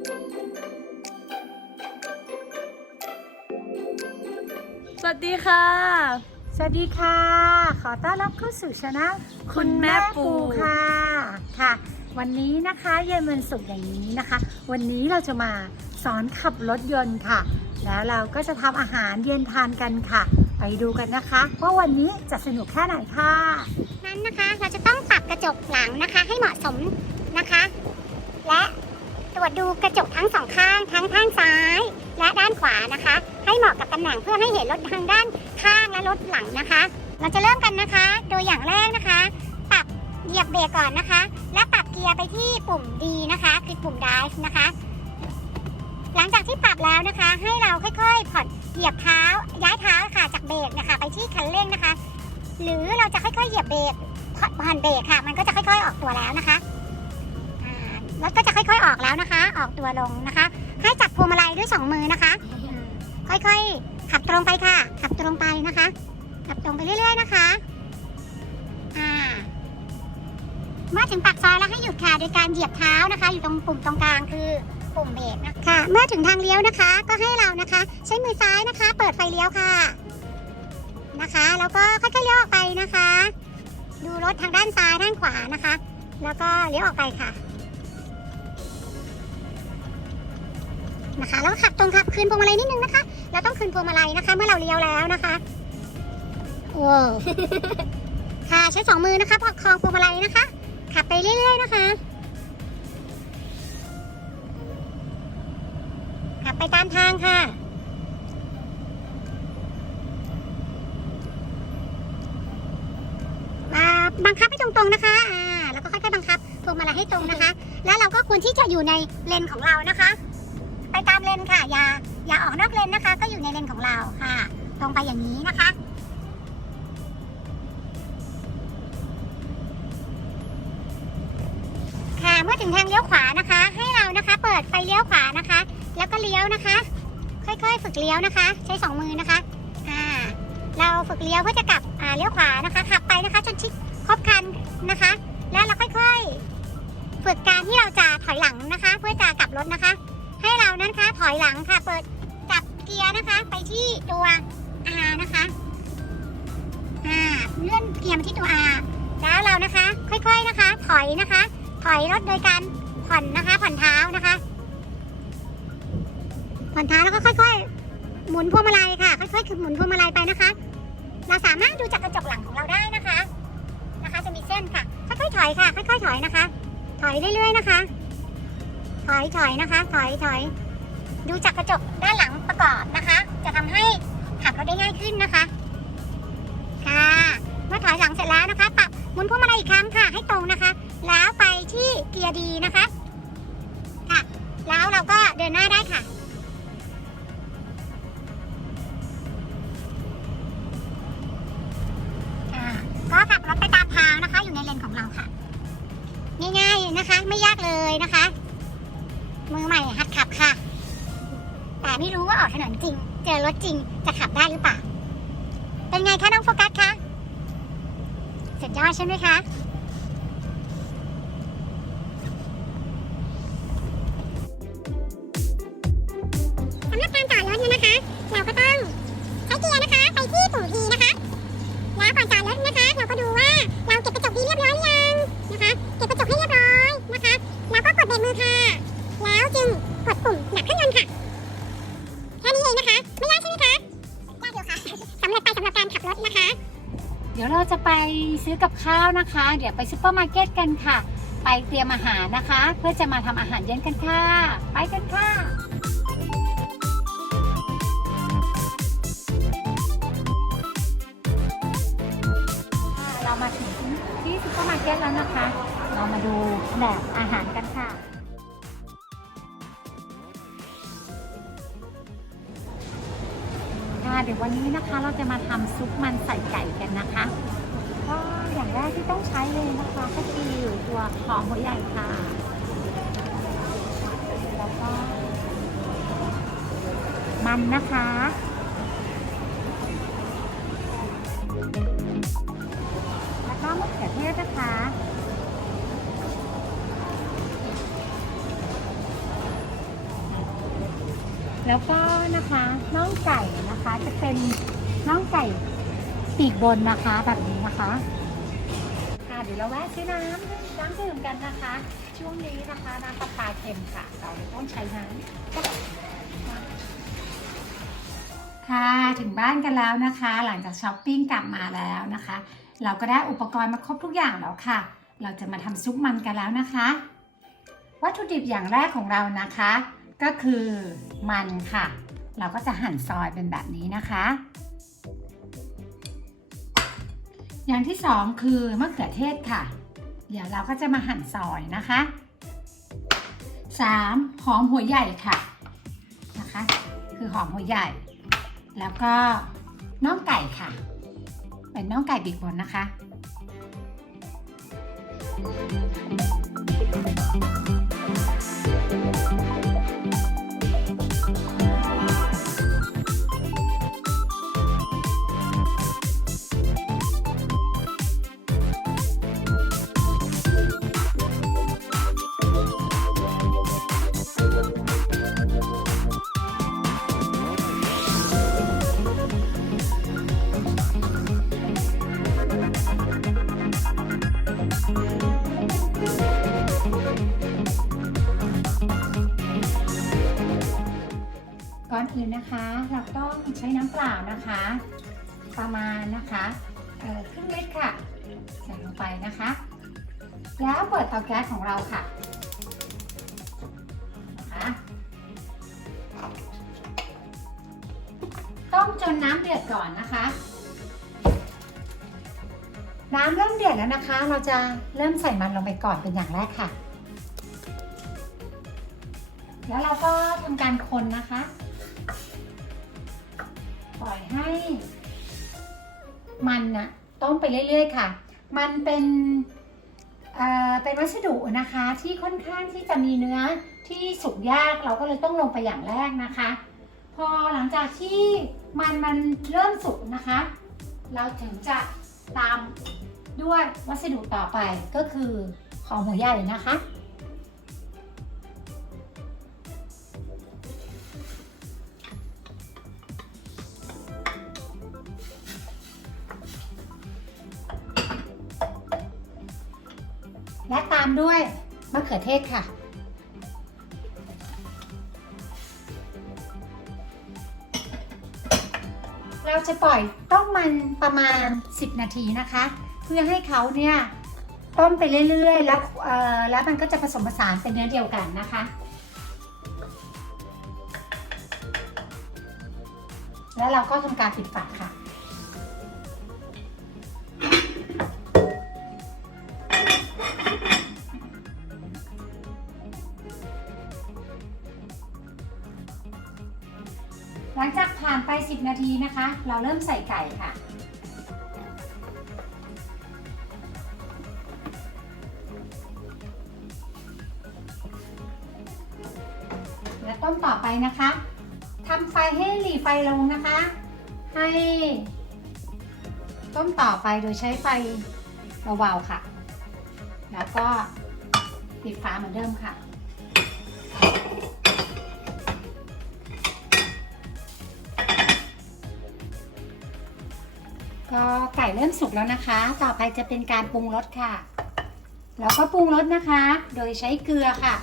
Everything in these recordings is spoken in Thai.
สวัสดีค่ะ สวัสดีค่ะ ขอต้อนรับเข้าสู่ช anel คุณแม่ปูค่ะ ค่ะ วันนี้นะคะเย็นวันศุกร์อย่างนี้นะคะ วันนี้เราจะมาสอนขับรถยนต์ค่ะ แล้วเราก็จะทำอาหารเย็นทานกันค่ะ ไปดูกันนะคะว่าวันนี้จะสนุกแค่ไหนค่ะนั้นนะคะเราจะต้องปรับกระจกหลังนะคะให้เหมาะสมนะคะ และต รวจดูกระจกทั้งสองข้างทั้งข้างซ้าย และด้านขวานะคะ ให้เหมาะกับตำแหน่งเพื่อให้เห็นรถทางด้านข้างและรถหลังนะคะ เราจะเริ่มกันนะคะ โดยอย่างแรกนะคะ ปรับเหยียบเบรกก่อนนะคะ และปรับเกียร์ไปที่ปุ่ม D นะคะคือปุ่ม Drive นะคะ หลังจากที่ปรับแล้วนะคะ ให้เราค่อยๆผ่อนเหยียบเท้าย้ายเท้าค่ะจากเบรกนะคะ ไปที่คันเร่งนะคะ หรือเราจะค่อยๆเหยียบเบรกผ่อนเบรกค่ะ มันก็จะค่อย ๆ ออกตัวแล้วนะคะ รถก็จะค่อยๆออกแล้วนะคะ ออกตัวลงนะคะ ให้จับพวงมาลัยด้วยสองมือนะคะ ค่อยๆ ขับตรงไปค่ะ ขับตรงไปนะคะ ขับตรงไปเรื่อยๆนะคะเมื่อถึงปากซอยแล้วให้หยุดค่ะโดยการเหยียบเท้านะคะ อยู่ตรงปุ่มตรงกลางคือปุ่มเบรกนะคค่ะเมื่อถึงทางเลี้ยวนะคะ ก็ให้เรานะคะ ใช้มือซ้ายนะคะ เปิดไฟเลี้ยวค่ะนะคะ แล้วก็ค่อยๆเลี้ยวออกไปนะคะ ดูรถทางด้านซ้ายด้านขวานะคะ แล้วก็เลี้ยวออกไปค่ะ นะคะ แล้วขับตรงขับคืนพวงมาลัยนิดนึงนะคะเราต้องคืนพวงมาลัยนะคะ เมื่อเราเลี้ยวแล้วนะคะว้ค่ะใช้สองมือนะคะประคองพวงมาลัยนะคะ ขับไปเรื่อยๆนะคะขับไปตามทางค่ะมาบังคับให้ตรงๆนะคะอ่าแล้วก็ค่อยๆบังคับพวงมาลัยให้ตรงนะคะ แล้วเราก็ควรที่จะอยู่ในเลนของเรานะคะ ตามเลนค่ะ อย่าอย่าออกนอกเลนนะคะ ก็อยู่ในเลนของเราค่ะ ตรงไปอย่างนี้นะคะ ค่ะเมื่อถึงทางเลี้ยวขวานะคะ ให้เรานะคะ เปิดไฟเลี้ยวขวานะคะ แล้วก็เลี้ยวนะคะ ค่อยๆ ฝึกเลี้ยวนะคะ ใช้สองมือนะคะอ่าเราฝึกเลี้ยวเพื่อจะกลับอ่าเลี้ยวขวานะคะขับไปนะคะ จนชิดครบคันนะคะ แล้วเราค่อยๆ อยหลังค่ะ เปิดจับเกียร์นะคะ ไปที่ตัว R นะคะอ่าเลื่อนเกียร์มาที่ตัว R แล้วเรานะคะ ค่อยๆนะคะ ถอยนะคะ ถอยรถโดยการผ่อนนะคะ ผ่อนเท้านะคะ ผ่อนเท้าแล้วก็ค่อย ๆ หมุนพวงมาลัยค่ะ ค่อยๆคือหมุนพวงมาลัยไปนะคะ เราสามารถดูจากกระจกหลังของเราได้นะคะ นะคะจะมีเส้นค่ะ ค่อยๆถอยค่ะ ค่อยๆถอยนะคะ ถอยเรื่อยๆนะคะ ถอยถอยนะคะ ถอยถอย ดูจากกระจกด้านหลังประกอบนะคะ จะทำให้ขับรถได้ง่ายขึ้นนะคะ ค่ะเมื่อถอยหลังเสร็จแล้วนะคะ ปรับหมุนพวงมาลัยอีกครั้งค่ะ ให้ตรงนะคะ แล้วไปที่เกียร์ดีนะคะ ค่ะ แล้วเราก็เดินหน้าได้ค่ะก็ขับรถไปตามทางนะคะ อยู่ในเลนของเราค่ะ ง่ายๆนะคะ ไม่ยากเลยนะคะ มือใหม่หัดขับค่ะ ไม่รู้ว่าออกถนนจริง เจอรถจริงจะขับได้หรือเปล่า เป็นไงคะน้องโฟกัสคะ สุดยอดใช่ไหมคะ ซื้อกับข้าวนะคะ เดี๋ยวไปซูเปอร์มาร์เก็ตกันค่ะ ไปเตรียมอาหารนะคะ เพื่อจะมาทำอาหารเย็นกันค่ะ ไปกันค่ะเรามาถึงที่ซูเปอร์มาร์เก็ตแล้วนะคะ เรามาดูแบบอาหารกันค่ะ ค่ะเดี๋ยววันนี้นะคะเราจะมาทำซุปมันใส่ไก่กันนะคะ ก็อย่างแรกที่ต้องใช้เลยนะคะก็คือตัวหอมหัวใหญ่ค่ะ แล้วก็ มันนะคะแล้วก็มะเขือเทศนะคะแล้วก็นะคะน่องไก่นะคะจะเป็นน่องไก่ ปีกบนนะคะแบบนี้นะคะค่ะเดี๋ยวเราแวะซื้อน้ำน้ำดื่มกันนะคะ ช่วงนี้นะคะน้ำประปาเค็มค่ะ เราต้องใช้น้ำค่ะถึงบ้านกันแล้วนะคะ หลังจากช้อปปิ้งกลับมาแล้วนะคะ เราก็ได้อุปกรณ์มาครบทุกอย่างแล้วค่ะ เราจะมาทำซุปมันกันแล้วนะคะ วัตถุดิบอย่างแรกของเรานะคะ ก็คือมันค่ะ เราก็จะหั่นซอยเป็นแบบนี้นะคะ อย่างที่สองคือมะเขือเทศค่ะ เดี๋ยวเราก็จะมาหั่นซอยนะคะ 3. หอมหัวใหญ่ค่ะนะคะ คือหอมหัวใหญ่ แล้วก็น่องไก่ค่ะ เป็นน่องไก่บีบบนนะคะก่ อนอื่นนะคะ เราต้องใช้น้ำเปล่านะคะ ประมาณนะคะครึ่งลิตรค่ะ ใส่ลงไปนะคะ แล้วเปิดเตาแก๊สของเราค่ะนะคะต้มจนน้ำเดือดก่อนนะคะ น้ำเริ่มเดือดแล้วนะคะ เราจะเริ่มใส่มันลงไปก่อนเป็นอย่างแรกค่ะ แล้วเราก็ทำการคนนะคะ ปล่อยให้ มันนะต้มไปเรื่อย ๆ ค่ะ มันเป็นเอ่อเป็นวัสดุนะคะที่ค่อนข้างที่จะมีเนื้อที่สุกยากเราก็เลยต้องลงไปอย่างแรกนะคะ พอหลังจากที่มันมันเริ่มสุกนะคะ เราถึงจะตามด้วยวัสดุต่อไปก็คือของหัวใหญ่นะคะ และตามด้วยมะเขือเทศค่ะ เราจะปล่อยต้มมันประมาณ 10 นาทีนะคะ เพื่อให้เขาเนี่ยต้มไปเรื่อยๆ แล้วแล้วมันก็จะผสมผสานเป็นเนื้อเดียวกันนะคะ แล้วเราก็ทำการปิดฝาค่ะ หลังจากผ่านไป 10 นาทีนะคะ เราเริ่มใส่ไก่ค่ะ และต้มต่อไปนะคะทำไฟให้หลีไฟลงนะคะ ให้ต้มต่อไปโดยใช้ไฟเบาๆค่ะ แล้วก็ปิดฝาเหมือนเดิมค่ะ ก็ไก่เริ่มสุกแล้วนะคะ ต่อไปจะเป็นการปรุงรสค่ะ แล้วก็ปรุงรสนะคะ โดยใช้เกลือค่ะ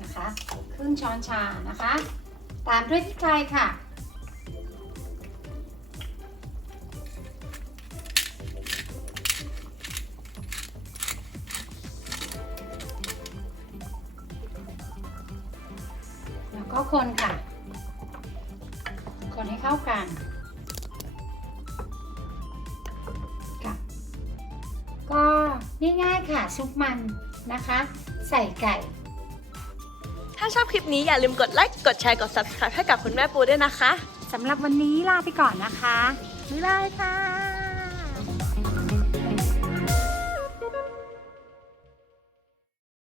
นะคะครึ่งช้อนชานะคะ ตามด้วยพริกไทยค่ะ แล้วก็คนค่ะากันค่ะก็ง่ายๆค่ะซุปมันนะคะ ใส่ไก่ ถ้าชอบคลิปนี้อย่าลืมกดไลค์กดแชร์กด subscribe ให้กับคุณแม่ปูด้วยนะคะ สำหรับวันนี้ลาไปก่อนนะคะ บ๊ายบายค่ะ